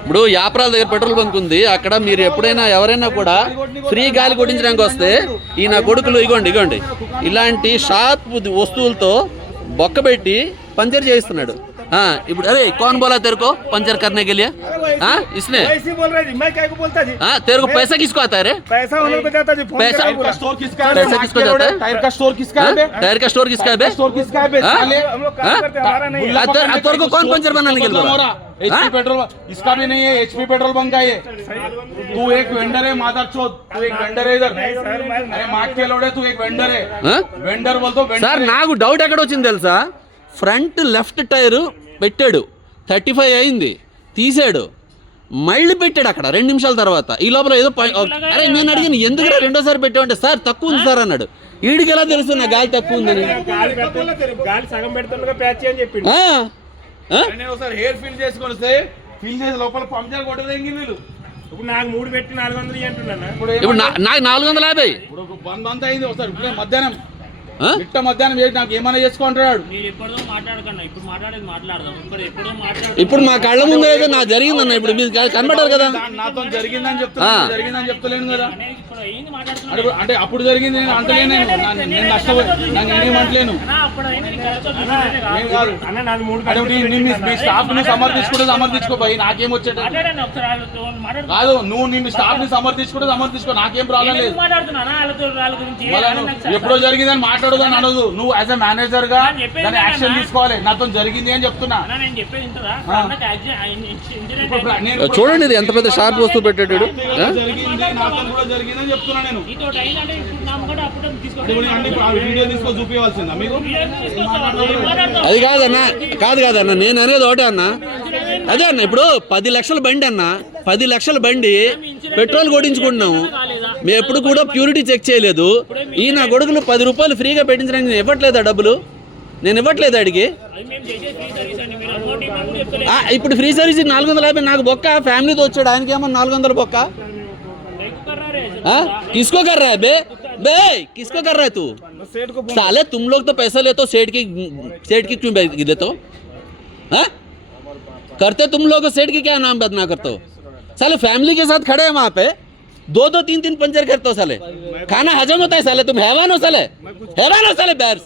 ఇప్పుడు యాప్రాల దగ్గర petrol bunk ఉంది, అక్కడ మీరు ఎప్పుడైనా ఎవరైనా కూడా ఫ్రీ గాలి కొట్టించడానికి వస్తే ఈ నా కొడుకులు ఇగోండి ఇలాంటి షార్ప్ వస్తువులతో బొక్కబెట్టి పంచర్ చేయిస్తున్నాడు। हाँ इप्पुडु अरे कौन बोला तेरे को पंचर करने के लिए? हाँ इसने ऐसे बोल रहा है, मैं क्या को बोलता जी? हाँ तेरे को पैसा किसको आता है रे? पैसा उन्होंने को जाता जी। पैसा स्टोर किसका है? पैसा किसको जाता है? टायर का स्टोर किसका है? टायर का स्टोर किसका है? स्टोर किसका है? हम लोग काम करते हैं, हमारा नहीं है। तेरे को कौन पंचर बनाने के लिए बोला? एचपी पेट्रोल इसका भी नहीं है, एचपी पेट्रोल बंक का ये। तू एक वेंडर है मादरचोद, तू एक वेंडर है इधर। अरे मार्ट के लोड़े तू एक वेंडर है, वेंडर बोल तो సార్ నాకు డౌట్ ఎక్కడ వచ్చింది తెలుసా? ఫ్రంట్ లెఫ్ట్ టైర్ పెట్టాడు, 35 అయింది, తీసాడు, మళ్ళీ పెట్టాడు అక్కడ 2 నిమిషాల తర్వాత। ఈ లోపల ఏదో అరే నేను అడిగాను ఎందుకు రెండోసారి పెట్టామంటే సార్ తక్కువ ఉంది సార్ అన్నాడు। వీడికి ఎలా తెలుసు నా గాలి తక్కువ ఉందని? గాలి సగం పెడుతుండగా ప్యాచ్ అని చెప్పిండు। ఒకసారి హెయిర్ ఫిల్ చేసుకొని వస్తే ఫిల్ చేసి లోపల పంచర్ కొట్టదేంగి వీళ్ళు। ఇప్పుడు నాకు 3 పెట్టి 400 అంటున్నాను। ఇప్పుడు నాకు 450। ఇప్పుడు 1 మంత్ అయింది। ఒకసారి ఇప్పుడే మధ్యాహ్నం ఇట్ట మధ్యాహ్నం చేసి నాకు ఏమైనా చేసుకుంటున్నాడు। ఇప్పుడు మా కళ్ళ ముందు ఏదో నా జరిగిందన్న, ఇప్పుడు మీరు కనబడ్డారు కదా, నాతో జరిగిందని చెప్తున్నా, జరిగిందని చెప్తలేను కదా। అంటే అప్పుడు జరిగింది నేను అంటలేను, నేను నష్టపోయి నాకు ఏమంటలేను మీ స్టాఫ్ ని సమర్థించుకోపోయి నాకేం వచ్చేట కాదు, నువ్వు నీ స్టాఫ్ ని సమర్థించుకో నాకేం ప్రాబ్లం లేదు। ఎప్పుడో జరిగిందని మాట్లాడదని అనదు, నువ్వు యాజ్ ఎ మేనేజర్ గా దాన్ని యాక్షన్ తీసుకోవాలి। నాతో జరిగింది అని చెప్తున్నా। చూడండి ఇది ఎంత పెద్ద షార్ప్ వస్తువు పెట్టాడు। జరిగింది నాతో కూడా జరిగిందని చెప్తున్నా నేను। అది కాదన్న నేను అనేది ఒకటే అన్న, అదే అన్న ఇప్పుడు 10 లక్షల బండి అన్న, 10 లక్షల బండి పెట్రోల్ కొట్టించుకుంటున్నాము, మేము ఎప్పుడు కూడా ప్యూరిటీ చెక్ చేయలేదు। ఈ నా కొడుకులు 10 రూపాయలు ఫ్రీగా పెట్టించడానికి నేను ఇవ్వట్లేదా డబ్బులు? నేను ఇవ్వట్లేదు అడిగి। ఇప్పుడు ఫ్రీ సర్వీస్ 450 నాకు బొక్క, ఫ్యామిలీతో వచ్చాడు ఆయనకేమో 400 బొక్క। किसको कर रहा है बे किसको कर रहा है तू? साले तुम लोग तो पैसा लेते हो, सेठ की क्यों देते हो? करते तुम लोग सेठ की क्या नाम बदनाम करते हो? साले फैमिली के साथ खड़े हैं वहां पे, 2-3 पंचर करते हो साले। खाना हजम होता है साले, तुम हैवान हो साले, हैवान हो साले बैर्स।